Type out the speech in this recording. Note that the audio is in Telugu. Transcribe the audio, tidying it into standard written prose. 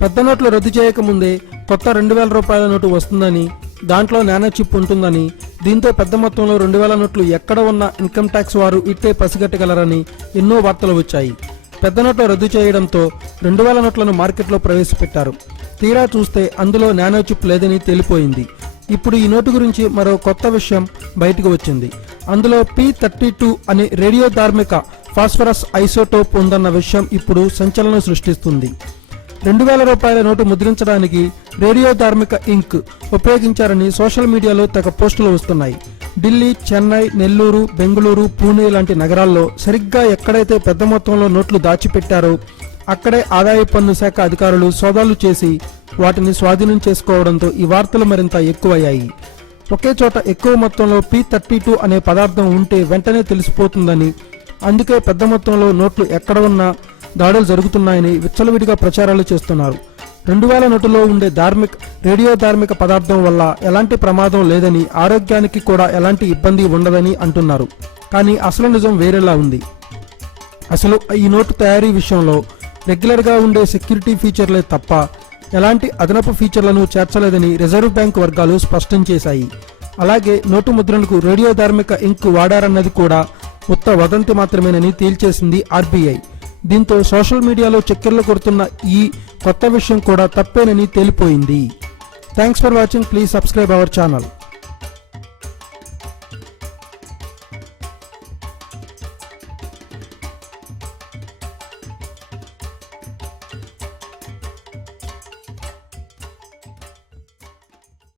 పెద్ద నోట్లు రద్దు చేయకముందే కొత్త 2000 రూపాయల నోటు వస్తుందని, దాంట్లో నానో చిప్ ఉంటుందని, దీంతో పెద్ద మొత్తంలో 2000 నోట్లు ఎక్కడ ఉన్న ఇన్కమ్ ట్యాక్స్ వారు ఇట్టే పసిగట్టగలరని ఎన్నో వార్తలు వచ్చాయి. పెద్ద నోట్లు రద్దు చేయడంతో 2000 నోట్లను మార్కెట్లో ప్రవేశపెట్టారు. తీరా చూస్తే అందులో నానో చిప్ లేదని తేలిపోయింది. ఇప్పుడు ఈ నోటు గురించి మరో కొత్త విషయం బయటకు వచ్చింది. అందులో P32 అనే రేడియో ధార్మిక ఫాస్ఫరస్ ఐసోటోప్ ఉందన్న విషయం ఇప్పుడు సంచలనం సృష్టిస్తుంది. 2000 రూపాయల నోటు ముద్రించడానికి రేడియో ధార్మిక ఇంక్ ఉపయోగించారని సోషల్ మీడియాలో తెగ పోస్టులు వస్తున్నాయి. ఢిల్లీ, చెన్నై, నెల్లూరు, బెంగళూరు, పూణే లాంటి నగరాల్లో సరిగ్గా ఎక్కడైతే పెద్ద మొత్తంలో నోట్లు దాచిపెట్టారో అక్కడే ఆదాయ పన్ను శాఖ అధికారులు సోదాలు చేసి వాటిని స్వాధీనం చేసుకోవడంతో ఈ వార్తలు మరింత ఎక్కువయ్యాయి. ఒకే చోట ఎక్కువ మొత్తంలో P32 అనే పదార్థం ఉంటే వెంటనే తెలిసిపోతుందని, అందుకే పెద్ద మొత్తంలో నోట్లు ఎక్కడ ఉన్నా దాడులు జరుగుతున్నాయని విచ్చలవిడిగా ప్రచారాలు చేస్తున్నారు. 2000 నోటులో ఉండే రేడియో ధార్మిక పదార్థం వల్ల ఎలాంటి ప్రమాదం లేదని, ఆరోగ్యానికి కూడా ఎలాంటి ఇబ్బంది ఉండదని అంటున్నారు. కానీ అసలు నిజం వేరేలా ఉంది. అసలు ఈ నోటు తయారీ విషయంలో రెగ్యులర్గా ఉండే సెక్యూరిటీ ఫీచర్లే తప్ప ఎలాంటి అదనపు ఫీచర్లను చేర్చలేదని రిజర్వ్ బ్యాంక్ వర్గాలు స్పష్టం చేశాయి. అలాగే నోటు ముద్రణకు రేడియో ధార్మిక ఇంక్ వాడారన్నది కూడా ఉత్త వదంతి మాత్రమేనని తేల్చేసింది RBI. దీంతో సోషల్ మీడియాలో చక్కెర్లు కొడుతున్న ఈ కొత్త విషయం కూడా తప్పేనని తేలిపోయింది. Thanks for watching. Please subscribe our channel.